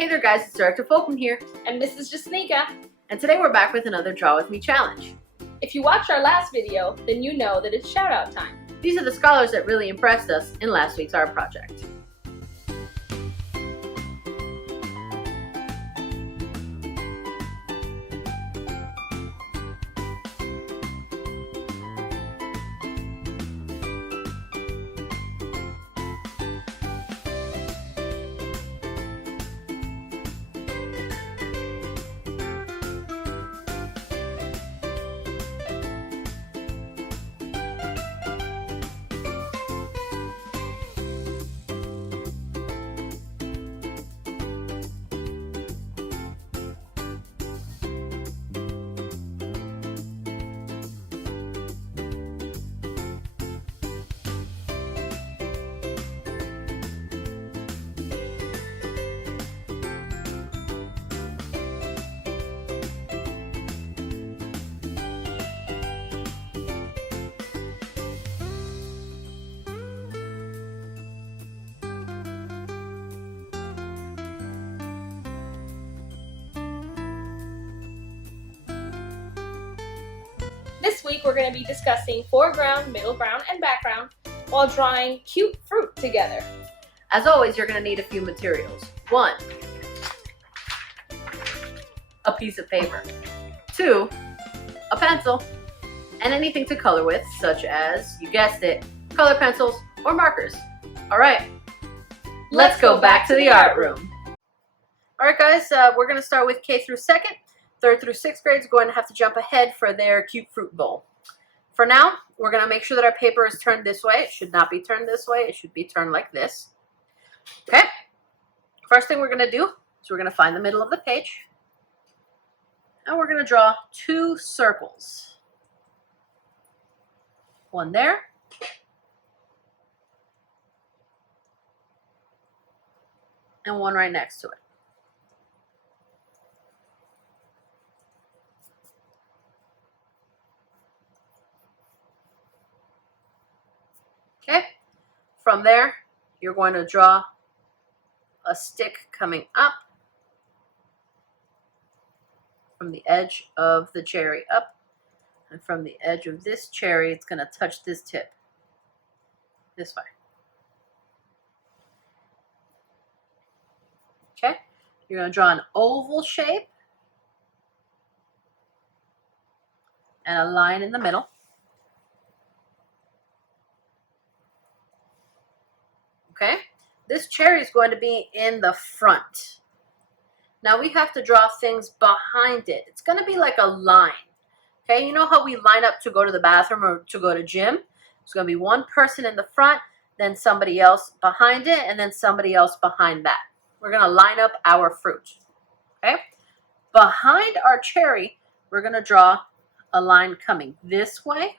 Hey there guys, it's Director Folkman here. And Mrs. Jasnica. And today we're back with another Draw With Me challenge. If you watched our last video, then you know that it's shout out time. These are the scholars that really impressed us in last week's art project. This week we're going to be discussing foreground, middle ground, and background while drawing cute fruit together. As always, you're going to need a few materials. 1, a piece of paper. 2, a pencil, and anything to color with, such as, you guessed it, color pencils or markers. Alright, let's go back to the art room. Alright guys, we're going to start with K through 2nd. 3rd through 6th grades are going to have to jump ahead for their cute fruit bowl. For now, we're going to make sure that our paper is turned this way. It should not be turned this way. It should be turned like this. Okay? First thing we're going to do is we're going to find the middle of the page. And we're going to draw 2 circles. One there. And one right next to it. Okay, from there, you're going to draw a stick coming up from the edge of the cherry up, and from the edge of this cherry, it's going to touch this tip this way. Okay, you're going to draw an oval shape and a line in the middle. Okay, this cherry is going to be in the front. Now we have to draw things behind it. It's going to be like a line. Okay, you know how we line up to go to the bathroom or to go to gym? It's going to be one person in the front, then somebody else behind it, and then somebody else behind that. We're going to line up our fruit. Okay, behind our cherry, we're going to draw a line coming this way.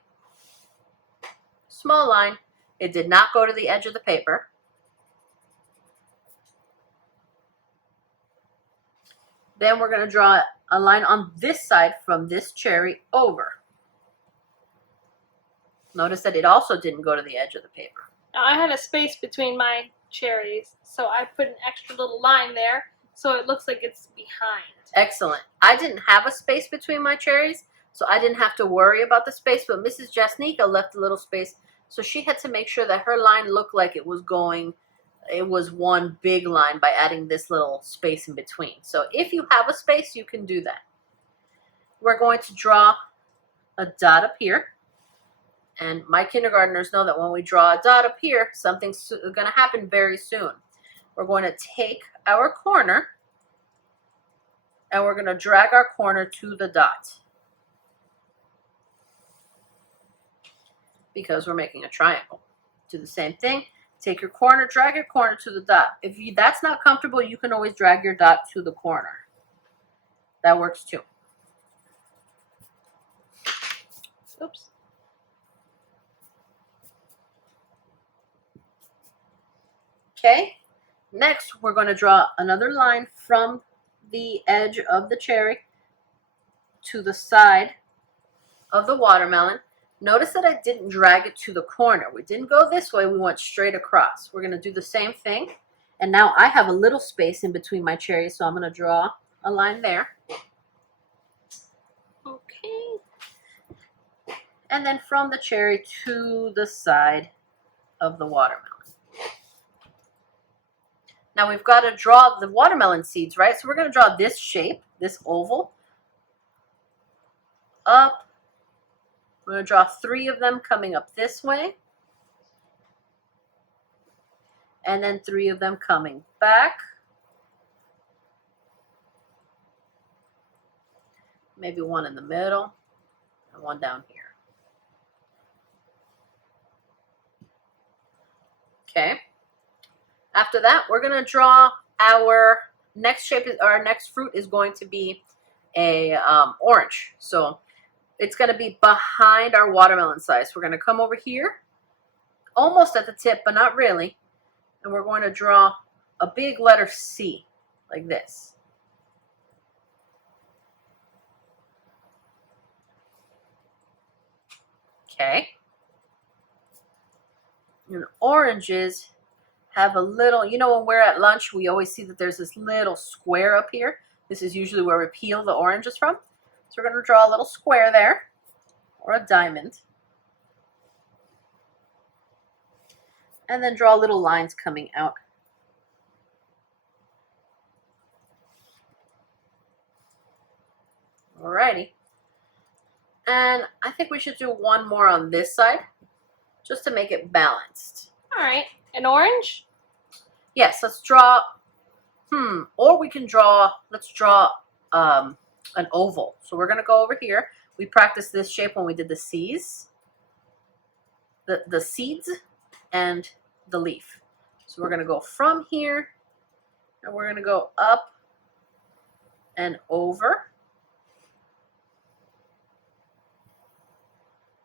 Small line. It did not go to the edge of the paper. Then we're going to draw a line on this side from this cherry over. Notice that it also didn't go to the edge of the paper. Now I had a space between my cherries, so I put an extra little line there so it looks like it's behind. Excellent. I didn't have a space between my cherries, so I didn't have to worry about the space, but Mrs. Jasnica left a little space, so she had to make sure that her line looked like it was one big line by adding this little space in between. So if you have a space, you can do that. We're going to draw a dot up here. And my kindergartners know that when we draw a dot up here, something's going to happen very soon. We're going to take our corner and we're going to drag our corner to the dot. Because we're making a triangle. Do the same thing. Take your corner, drag your corner to the dot. If that's not comfortable, you can always drag your dot to the corner. That works too. Oops. Okay, next we're going to draw another line from the edge of the cherry to the side of the watermelon. Notice that I didn't drag it to the corner. We didn't go this way, we went straight across. We're going to do the same thing, And now I have a little space in between my cherries, so I'm going to draw a line there. Okay. And then from the cherry to the side of the watermelon. Now we've got to draw the watermelon seeds, right? So we're going to draw this shape, this oval, up. We're going to draw 3 of them coming up this way. And then 3 of them coming back. Maybe 1 in the middle and 1 down here. Okay. After that, we're going to draw our next shape. Our next fruit is going to be a orange. So it's going to be behind our watermelon size. We're going to come over here, almost at the tip, but not really. And we're going to draw a big letter C, like this. Okay. And oranges have a little, you know, when we're at lunch, we always see that there's this little square up here. This is usually where we peel the oranges from. So we're going to draw a little square there, or a diamond. And then draw little lines coming out. Alrighty. And I think we should do 1 more on this side, just to make it balanced. All right. An orange? Yes, let's draw, or we can draw, let's draw an oval. So we're going to go over here. We practiced this shape when we did the C's, the seeds, and the leaf. So we're going to go from here, and we're going to go up and over.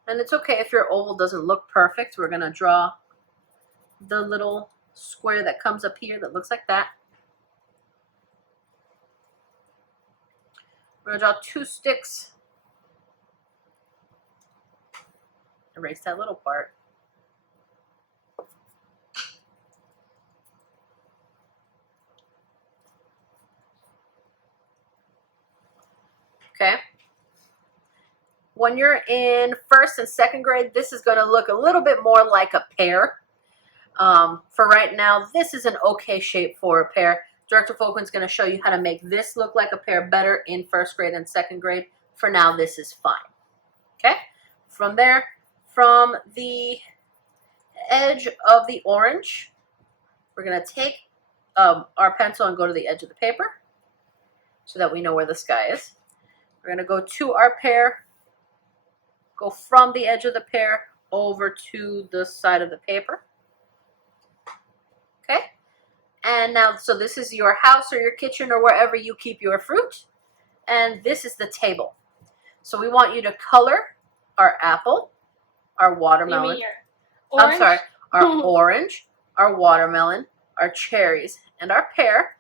And it's okay if your oval doesn't look perfect. We're going to draw the little square that comes up here that looks like that. We're going to draw 2 sticks. Erase that little part. Okay. When you're in 1st and 2nd grade, this is going to look a little bit more like a pear. For right now, this is an okay shape for a pear. Director Folkman's going to show you how to make this look like a pear better in 1st grade and 2nd grade. For now, this is fine. Okay? From there, from the edge of the orange, we're going to take our pencil and go to the edge of the paper so that we know where the sky is. We're going to go to our pear, go from the edge of the pear over to the side of the paper. Okay? And now, so this is your house or your kitchen or wherever you keep your fruit. And this is the table. So we want you to color our apple, our watermelon. You mean your orange? I'm sorry, our orange, our watermelon, our cherries, and our pear.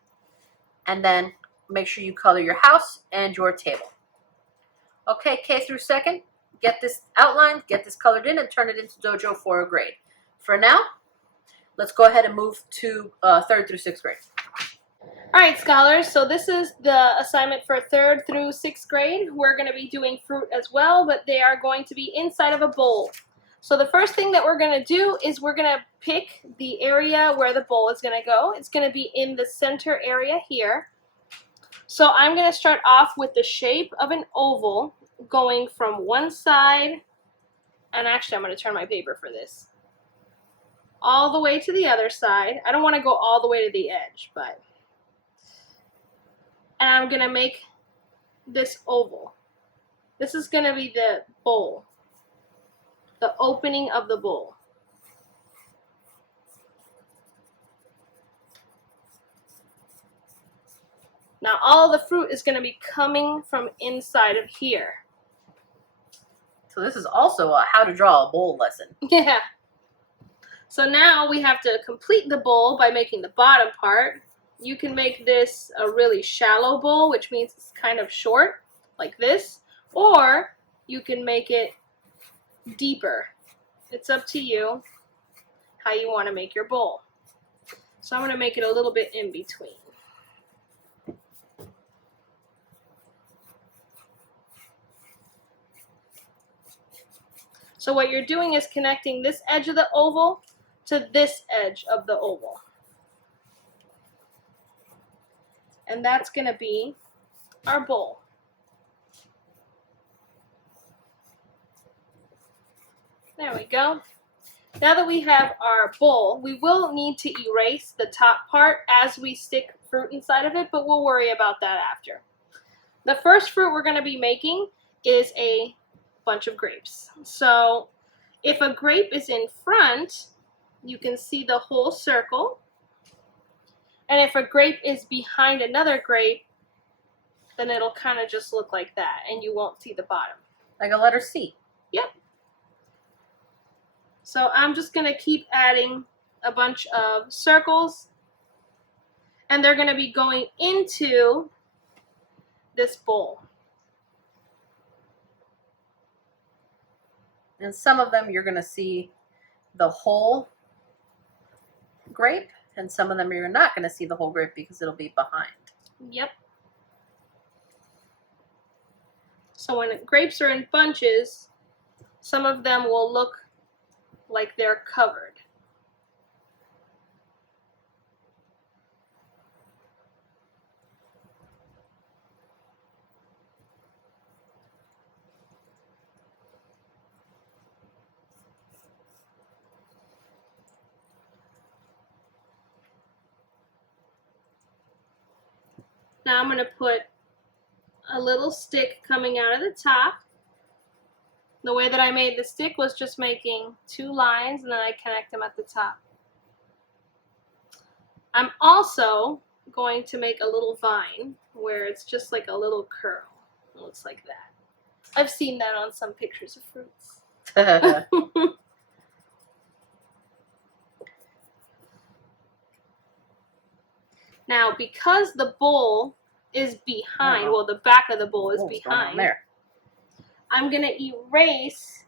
And then make sure you color your house and your table. Okay, K through 2nd, get this outlined, get this colored in, and turn it into Dojo for a grade. For now, let's go ahead and move to 3rd through 6th grade. All right, scholars, so this is the assignment for 3rd through 6th grade. We're going to be doing fruit as well, but they are going to be inside of a bowl. So the first thing that we're going to do is we're going to pick the area where the bowl is going to go. It's going to be in the center area here. So I'm going to start off with the shape of an oval going from one side, and actually I'm going to turn my paper for this, all the way to the other side. I don't want to go all the way to the edge, but, and I'm going to make this oval. This is going to be the bowl, the opening of the bowl. Now all the fruit is going to be coming from inside of here. So this is also a how to draw a bowl lesson. Yeah. So now we have to complete the bowl by making the bottom part. You can make this a really shallow bowl, which means it's kind of short, like this, or you can make it deeper. It's up to you how you want to make your bowl. So I'm going to make it a little bit in between. So what you're doing is connecting this edge of the oval to this edge of the oval. And that's going to be our bowl. There we go. Now that we have our bowl, we will need to erase the top part as we stick fruit inside of it, but we'll worry about that after. The first fruit we're going to be making is a bunch of grapes. So if a grape is in front, you can see the whole circle. And if a grape is behind another grape, then it'll kind of just look like that, and you won't see the bottom. Like a letter C. Yep. So I'm just going to keep adding a bunch of circles, and they're going to be going into this bowl. And some of them you're going to see the whole grape, and some of them you're not going to see the whole grape because it'll be behind. Yep. So when grapes are in bunches, some of them will look like they're covered. Now I'm going to put a little stick coming out of the top. The way that I made the stick was just making 2 lines, and then I connect them at the top. I'm also going to make a little vine where it's just like a little curl. It looks like that. I've seen that on some pictures of fruits. Now, because the bowl is behind, well, the back of the bowl is behind, there. I'm going to erase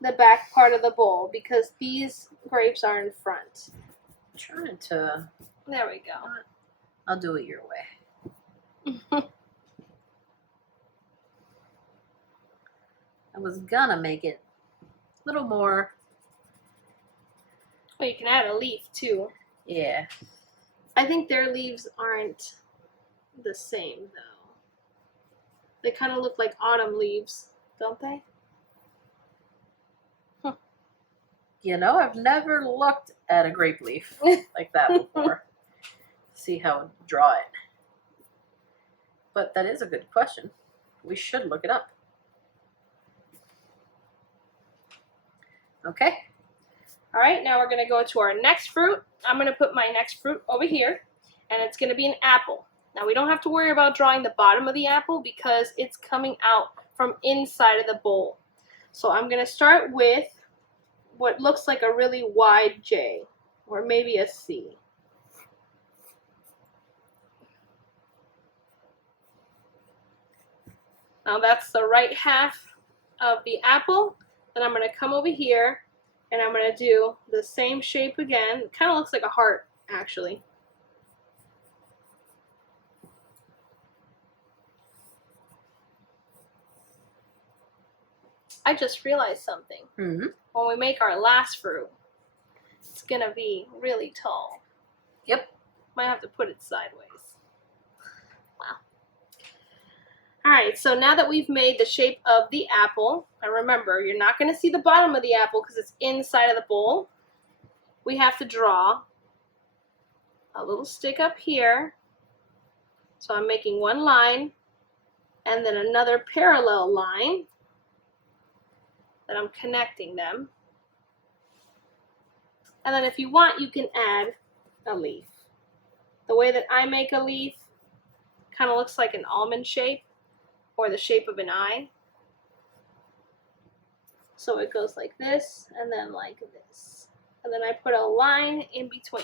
the back part of the bowl because these grapes are in front. I'm trying to... There we go. I'll do it your way. I was gonna make it a little more... Well, you can add a leaf, too. Yeah. I think their leaves aren't the same, though. They kind of look like autumn leaves, don't they? Huh. You know, I've never looked at a grape leaf like that before. See how to draw it. But that is a good question. We should look it up. Okay. All right, now we're going to go to our next fruit. I'm going to put my next fruit over here, and it's going to be an apple. Now, we don't have to worry about drawing the bottom of the apple because it's coming out from inside of the bowl. So I'm going to start with what looks like a really wide J, or maybe a C. Now that's the right half of the apple. Then I'm going to come over here and I'm going to do the same shape again. It kind of looks like a heart, actually. I just realized something. Mm-hmm. When we make our last fruit, it's going to be really tall. Yep. Might have to put it sideways. Wow. Alright, so now that we've made the shape of the apple, and remember, you're not going to see the bottom of the apple because it's inside of the bowl. We have to draw a little stick up here. So I'm making one line, and then another parallel line. Then I'm connecting them. And then if you want, you can add a leaf. The way that I make a leaf kind of looks like an almond shape or the shape of an eye. So it goes like this and then like this. And then I put a line in between.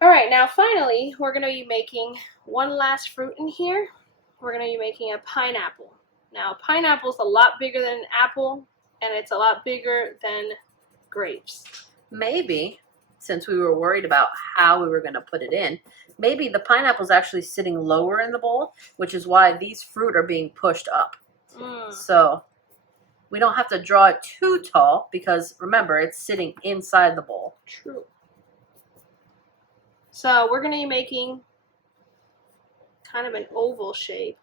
Alright, now finally, we're going to be making one last fruit in here. We're going to be making a pineapple. Now, pineapple is a lot bigger than an apple, and it's a lot bigger than grapes. Maybe since we were worried about how we were going to put it in, maybe the pineapple's actually sitting lower in the bowl, which is why these fruit are being pushed up. So we don't have to draw it too tall because, remember, it's sitting inside the bowl. True. So we're going to be making kind of an oval shape.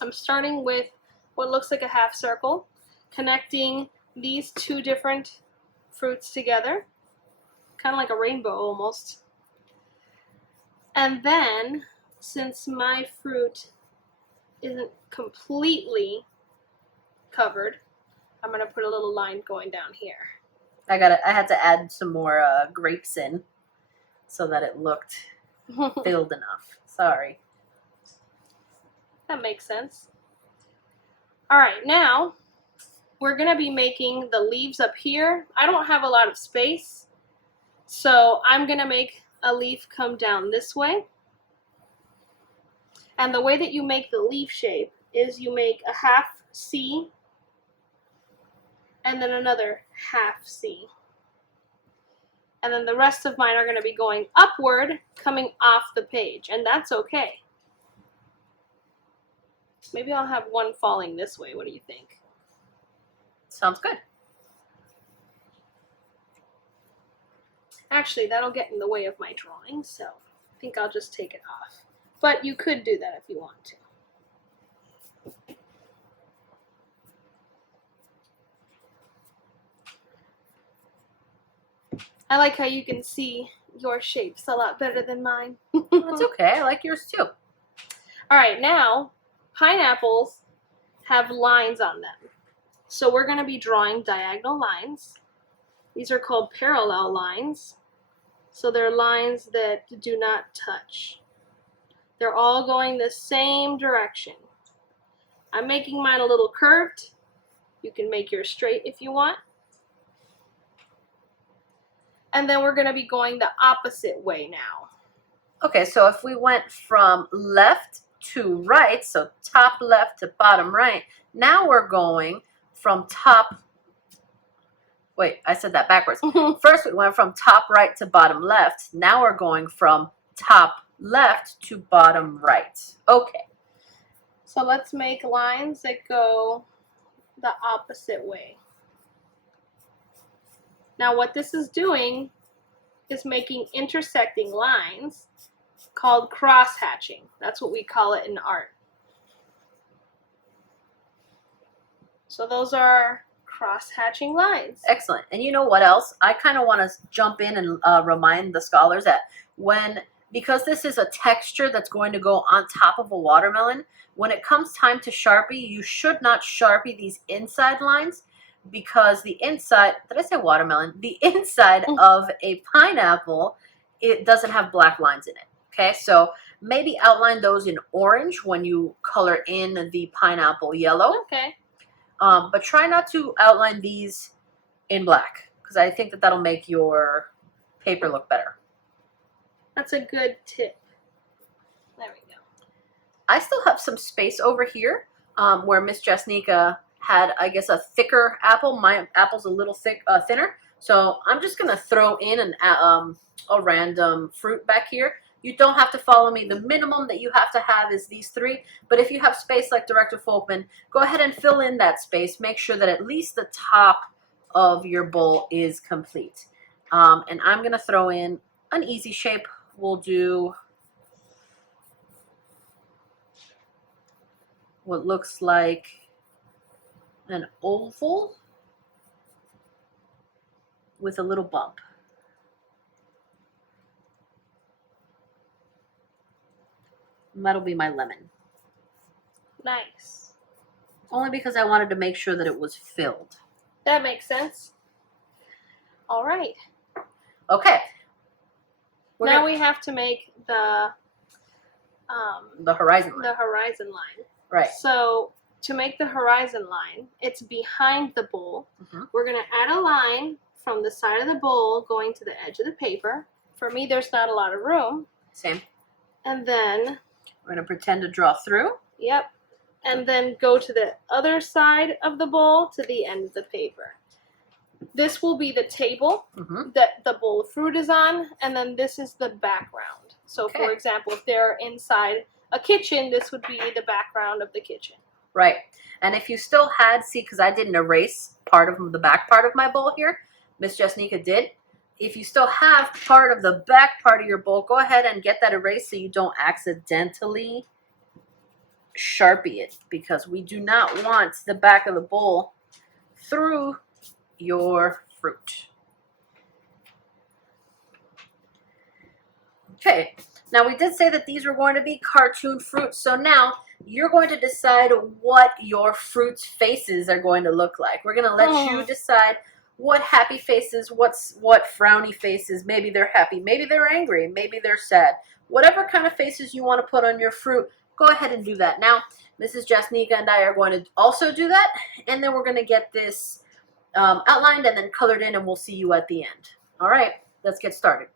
I'm starting with what looks like a half circle, connecting these two different fruits together, kind of like a rainbow almost. And then, since my fruit isn't completely covered, I'm going to put a little line going down here. I had to add some more grapes in so that it looked filled enough. Sorry. That makes sense. All right, now we're going to be making the leaves up here. I don't have a lot of space, so I'm going to make a leaf come down this way. And the way that you make the leaf shape is you make a half C and then another half C. And then the rest of mine are going to be going upward, coming off the page, and that's okay. Maybe I'll have one falling this way. What do you think? Sounds good. Actually, that'll get in the way of my drawing, so I think I'll just take it off. But you could do that if you want to. I like how you can see your shapes a lot better than mine. That's okay. I like yours too. All right, now pineapples have lines on them. So we're going to be drawing diagonal lines. These are called parallel lines. So they're lines that do not touch. They're all going the same direction. I'm making mine a little curved. You can make yours straight if you want. And then we're going to be going the opposite way now. Okay, so if we went from left to right, so top left to bottom right, now we're going from top, wait, I said that backwards. First we went from top right to bottom left. Now we're going from top left to bottom right. Okay. So let's make lines that go the opposite way. Now what this is doing is making intersecting lines called cross-hatching. That's what we call it in art. So those are cross-hatching lines. Excellent. And you know what else? I kind of want to jump in and remind the scholars that because this is a texture that's going to go on top of a watermelon, when it comes time to Sharpie, you should not Sharpie these inside lines, because the inside, did I say watermelon? The inside of a pineapple, it doesn't have black lines in it. Okay, so maybe outline those in orange when you color in the pineapple yellow. Okay. But try not to outline these in black, because I think that that'll make your paper look better. That's a good tip. There we go. I still have some space over here where Miss Jasnica had, I guess, a thicker apple. My apple's a little thinner. So I'm just going to throw in a random fruit back here. You don't have to follow me. The minimum that you have to have is these three. But if you have space like Director Folkman, go ahead and fill in that space. Make sure that at least the top of your bowl is complete. And I'm going to throw in an easy shape. We'll do what looks like an oval with a little bump. And that'll be my lemon. Nice. Only because I wanted to make sure that it was filled. That makes sense. All right. Okay. Now we have to make the horizon line. The horizon line. Right. So to make the horizon line, it's behind the bowl. Mm-hmm. We're going to add a line from the side of the bowl going to the edge of the paper. For me, there's not a lot of room. Same. And then we're going to pretend to draw through. Yep. and then go to the other side of the bowl to the end of the paper. This will be the table that the bowl of fruit is on, and then this is the background. So, for example, if they're inside a kitchen, this would be the background of the kitchen. Right. And if you still had, see, because I didn't erase part of the back part of my bowl here, Miss Jasnica did. If you still have part of the back part of your bowl, go ahead and get that erased so you don't accidentally Sharpie it, because we do not want the back of the bowl through your fruit. Okay, now we did say that these were going to be cartoon fruits, so now you're going to decide what your fruit's faces are going to look like. We're going to let you decide what happy faces, what frowny faces. Maybe they're happy, maybe they're angry, maybe they're sad. Whatever kind of faces you want to put on your fruit, go ahead and do that. Now, Mrs. Jasnica and I are going to also do that, and then we're going to get this outlined and then colored in, and we'll see you at the end. All right, let's get started.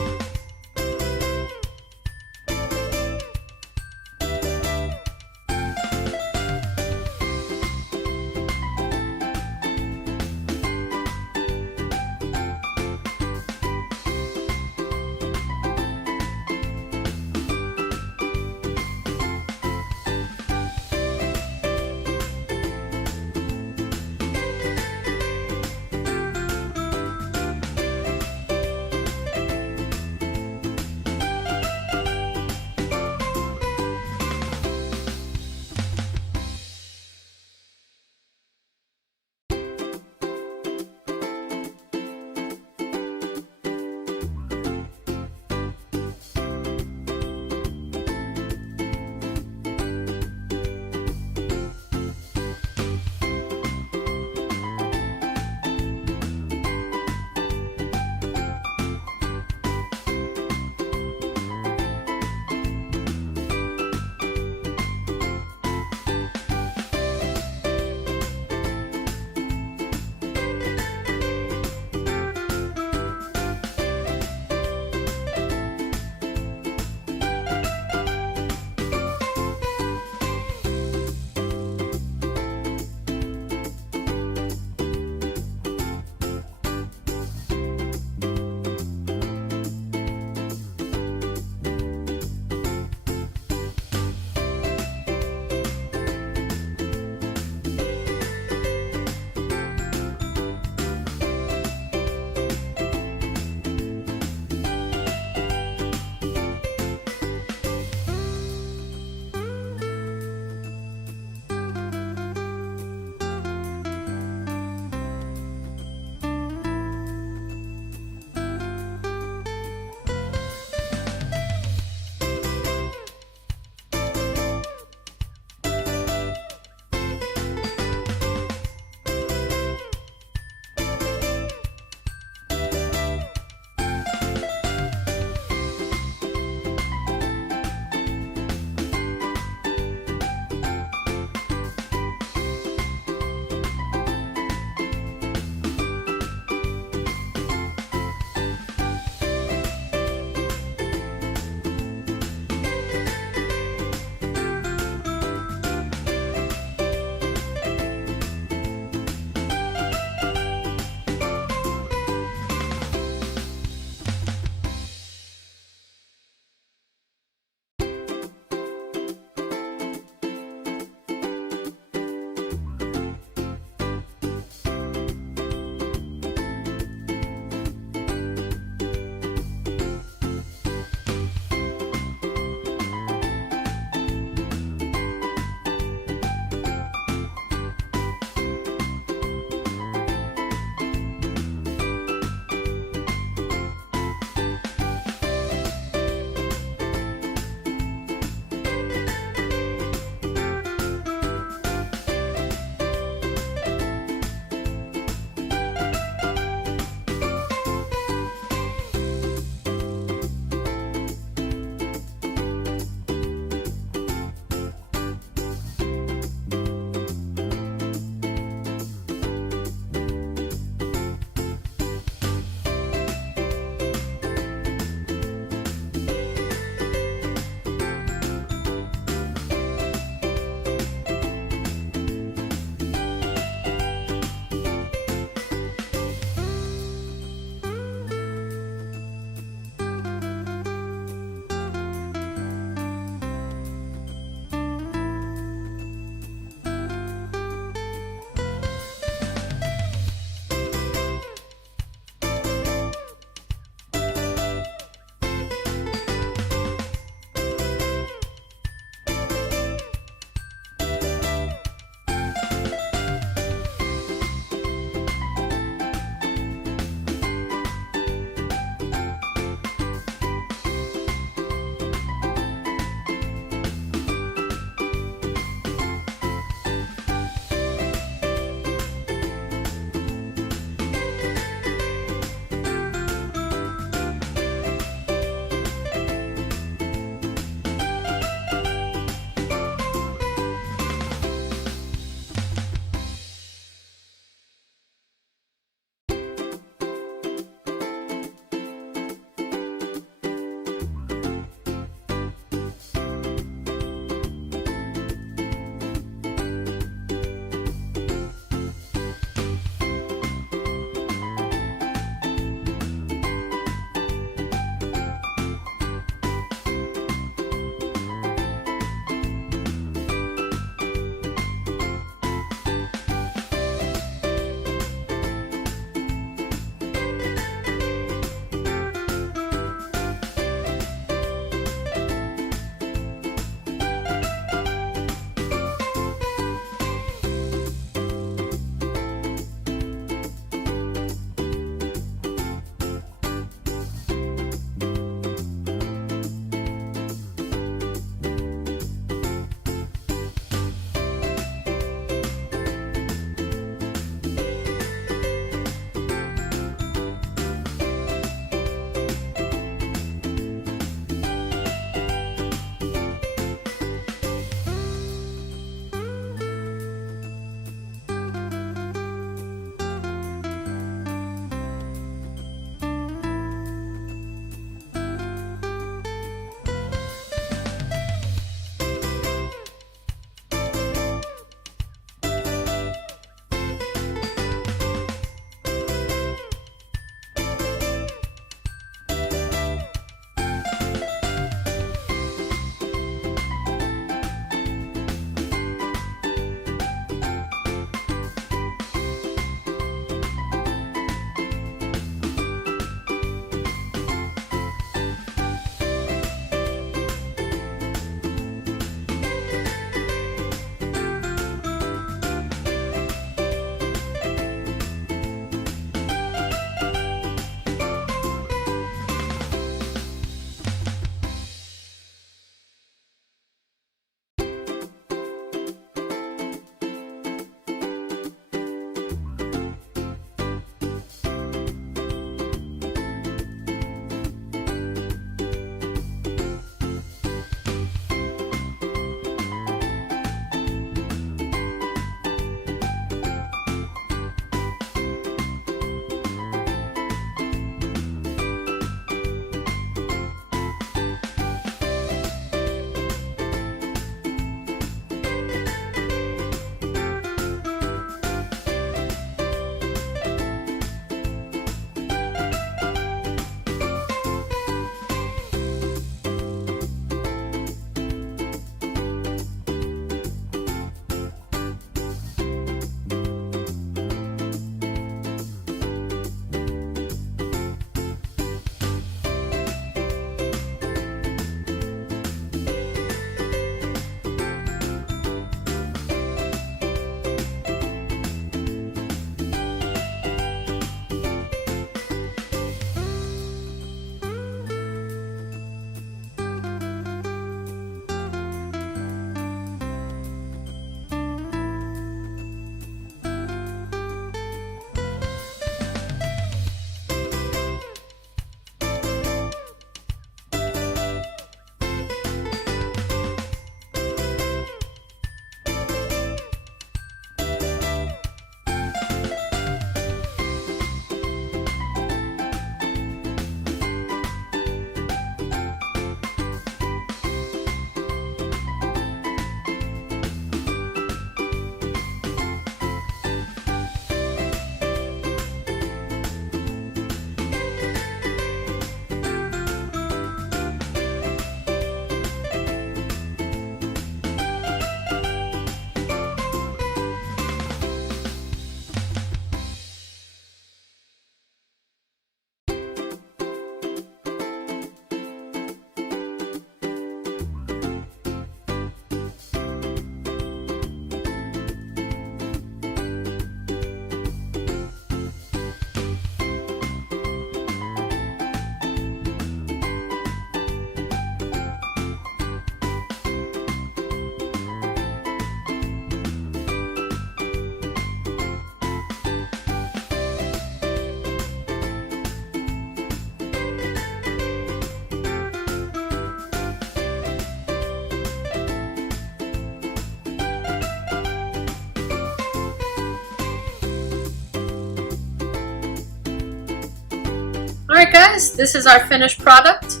Alright guys, this is our finished product.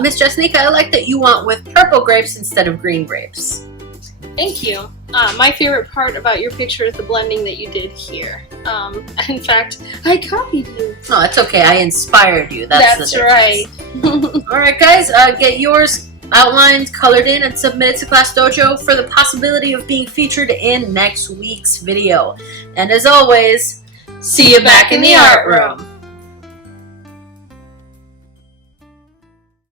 Miss Jasnica, I like that you went with purple grapes instead of green grapes. Thank you. My favorite part about your picture is the blending that you did here. In fact, I copied you. Oh, it's okay. I inspired you. That's right. Alright guys, get yours outlined, colored in, and submitted to Class Dojo for the possibility of being featured in next week's video. And as always, see you back in the art room.